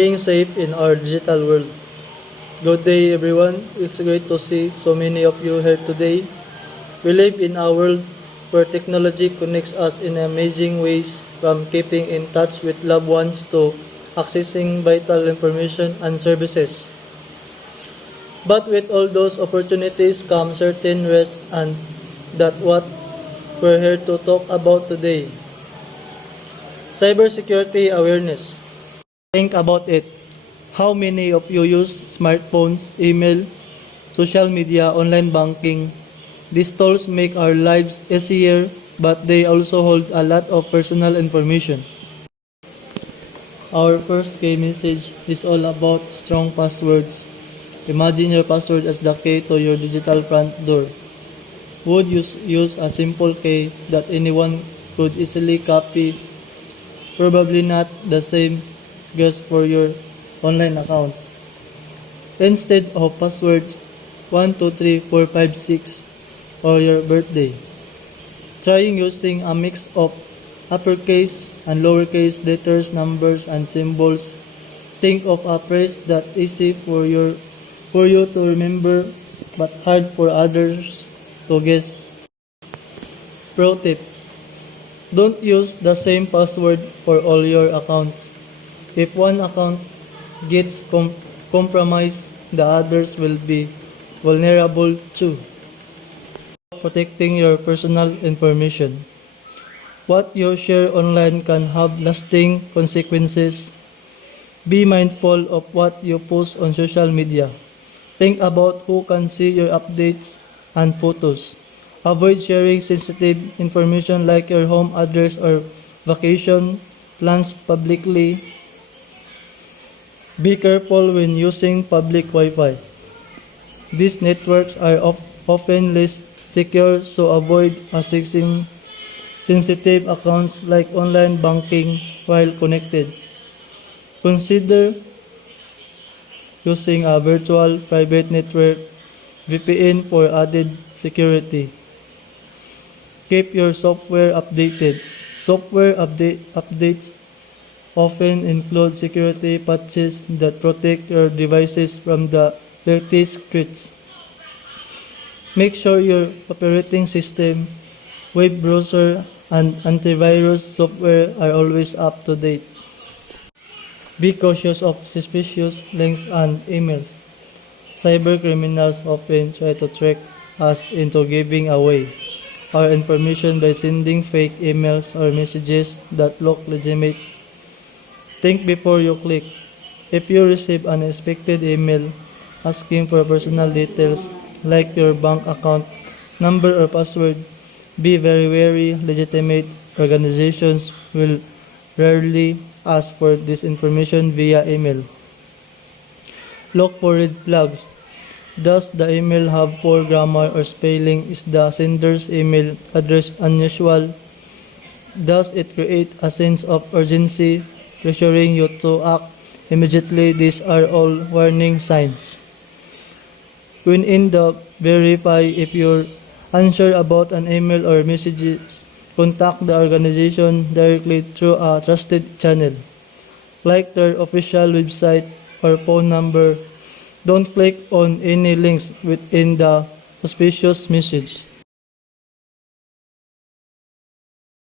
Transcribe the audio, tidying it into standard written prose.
Being safe in our digital world. Good day everyone, it's great to see so many of you here today. We live in a world where technology connects us in amazing ways, from keeping in touch with loved ones to accessing vital information and services. But with all those opportunities come certain risks, and that's what we're here to talk about today. Cybersecurity awareness. Think about it. How many of you use smartphones, email, social media, online banking? These tools make our lives easier, but they also hold a lot of personal information. Our first key message is all about strong passwords. Imagine your password as the key to your digital front door. Would you use a simple key that anyone could easily copy? Probably not. The same goes for your online accounts. Instead of passwords 1, 2, 3, 4, 5, 6 or your birthday, trying using a mix of uppercase and lowercase letters, numbers, and symbols. Think of a phrase that's easy for you to remember but hard for others to guess. Pro tip: don't use the same password for all your accounts. If one account gets compromised, the others will be vulnerable too. Protecting your personal information. What you share online can have lasting consequences. Be mindful of what you post on social media. Think about who can see your updates and photos. Avoid sharing sensitive information like your home address or vacation plans publicly. Be careful when using public Wi-Fi. These networks are often less secure, so avoid accessing sensitive accounts like online banking while connected. Consider using a virtual private network (VPN) for added security. Keep your software updated. Software updates often include security patches that protect your devices from the latest threats. Make sure your operating system, web browser, and antivirus software are always up to date. Be cautious of suspicious links and emails. Cybercriminals often try to trick us into giving away our information by sending fake emails or messages that look legitimate. Think before you click. If you receive an unexpected email asking for personal details like your bank account number or password, be very wary. Legitimate organizations will rarely ask for this information via email. Look for red flags. Does the email have poor grammar or spelling? Is the sender's email address unusual? Does it create a sense of urgency, pressuring you to act immediately? These are all warning signs. When in doubt, verify. If you're unsure about an email or messages, contact the organization directly through a trusted channel, like their official website or phone number. Don't click on any links within the suspicious message.